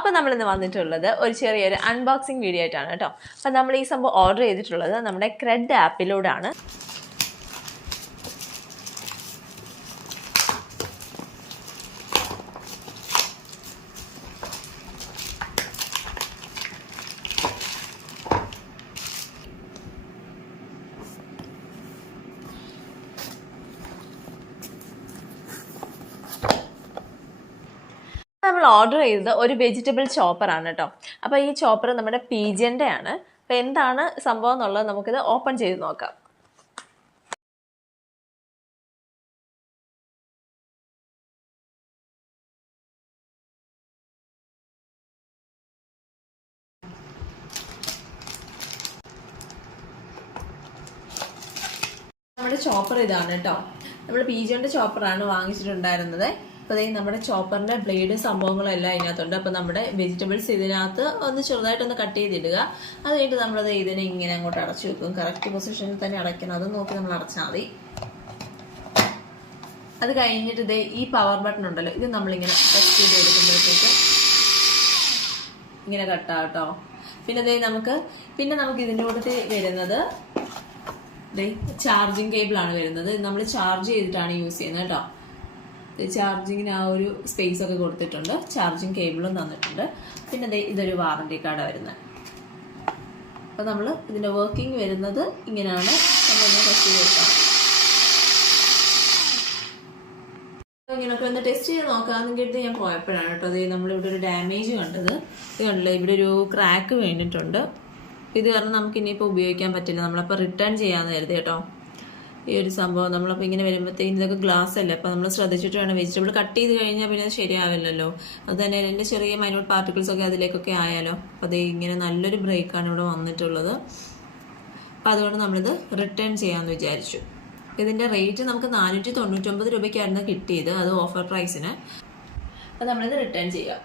അപ്പോൾ നമ്മളിന്ന് വന്നിട്ടുള്ളത് ഒരു ചെറിയൊരു അൺബോക്സിങ് വീഡിയോ ആയിട്ടാണ് കേട്ടോ. അപ്പോൾ നമ്മൾ ഈ സംഭവം ഓർഡർ ചെയ്തിട്ടുള്ളത് നമ്മുടെ ക്രെഡ് ആപ്പിലൂടെയാണ്. നമ്മൾ ഓർഡർ ചെയ്തത് ഒരു വെജിറ്റബിൾ ചോപ്പറാണ് കേട്ടോ. അപ്പോൾ ഈ ചോപ്പർ നമ്മുടെ പീജിയൻ്റെ ആണ്. അപ്പോൾ എന്താണ് സംഭവം എന്നുള്ളത് നമുക്കിത് ഓപ്പൺ ചെയ്ത് നോക്കാം. നമ്മുടെ ചോപ്പർ ഇതാണ് കേട്ടോ. നമ്മൾ പീജിയൻ്റെ ചോപ്പറാണ് വാങ്ങിച്ചിട്ടുണ്ടായിരുന്നത്. അപ്പോൾ നമ്മുടെ ചോപ്പറിൻ്റെ ബ്ലേഡ് സംഭവങ്ങളും എല്ലാം ഇതിനകത്തുണ്ട്. അപ്പോൾ നമ്മുടെ വെജിറ്റബിൾസ് ഇതിനകത്ത് ഒന്ന് ചെറുതായിട്ടൊന്ന് കട്ട് ചെയ്തിടുക. അത് കഴിഞ്ഞിട്ട് നമ്മളത് ഇതിനെ ഇങ്ങനെ അങ്ങോട്ട് അടച്ചു വെക്കും. കറക്റ്റ് പൊസിഷനിൽ തന്നെ അടയ്ക്കണം. അത് നോക്കി നമ്മൾ അടച്ചാൽ മതി. അത് കഴിഞ്ഞിട്ട് ഈ പവർ ബട്ടൺ ഉണ്ടല്ലോ, ഇത് നമ്മളിങ്ങനെ പ്രസ് ചെയ്ത് എടുക്കുമ്പോഴത്തേക്ക് ഇങ്ങനെ കട്ടാവും കേട്ടോ. പിന്നെ നമുക്ക് ഇതിൻ്റെ കൂടെ വരുന്നത് ചാർജിങ് കേബിളാണ് വരുന്നത്. നമ്മൾ ചാർജ് ചെയ്തിട്ടാണ് യൂസ് ചെയ്യുന്നത് കേട്ടോ. ചാർജിങ്ങിന് ആ ഒരു സ്പേസ് ഒക്കെ കൊടുത്തിട്ടുണ്ട്. ചാർജിങ് കേബിളും തന്നിട്ടുണ്ട്. പിന്നെ ഇതൊരു വാറണ്ടി കാർഡ് വരുന്നത്. അപ്പോൾ നമ്മൾ ഇതിൻ്റെ വർക്കിംഗ് വരുന്നത് ഇങ്ങനെയാണ്. നമ്മളിങ്ങനെ ടെസ്റ്റ് ചെയ്ത് കൊടുക്കാം. ഇങ്ങനെയൊക്കെ ഒന്ന് ടെസ്റ്റ് ചെയ്ത് നോക്കാമെന്ന് കേട്ട് ഞാൻ പോയപ്പോഴാണ് കേട്ടോ നമ്മളിവിടെ ഒരു ഡാമേജ് കണ്ടത്. ഇത് കണ്ടില്ല, ഇവിടെ ഒരു ക്രാക്ക് വീണിട്ടുണ്ട്. ഇത് കാരണം നമുക്ക് ഇനിയിപ്പോൾ ഉപയോഗിക്കാൻ പറ്റില്ല. നമ്മളപ്പോൾ റിട്ടേൺ ചെയ്യാമെന്ന് കരുതി കേട്ടോ. ഈ ഒരു സംഭവം നമ്മളപ്പോൾ ഇങ്ങനെ വരുമ്പോഴത്തേക്കും ഇതൊക്കെ ഗ്ലാസ് അല്ലേ, അപ്പോൾ നമ്മൾ ശ്രദ്ധിച്ചിട്ട് വേണം. വെജിറ്റബിൾ കട്ട് ചെയ്ത് കഴിഞ്ഞാൽ പിന്നെ അത് ശരിയാവില്ലല്ലോ. അത് തന്നെ അതിൻ്റെ ചെറിയ മൈന്യൂട്ട് പാർട്ടിക്കിൾസ് ഒക്കെ അതിലേക്കൊക്കെ ആയാലോ. അപ്പോൾ അത് ഇങ്ങനെ നല്ലൊരു ബ്രേക്കാണ് ഇവിടെ വന്നിട്ടുള്ളത്. അപ്പോൾ അതുകൊണ്ട് നമ്മളിത് റിട്ടേൺ ചെയ്യാമെന്ന് വിചാരിച്ചു. ഇതിൻ്റെ റേറ്റ് നമുക്ക് 499 രൂപയ്ക്കായിരുന്നു കിട്ടിയത്, അത് ഓഫർ പ്രൈസിന്. അപ്പോൾ നമ്മളിത് റിട്ടേൺ ചെയ്യാം.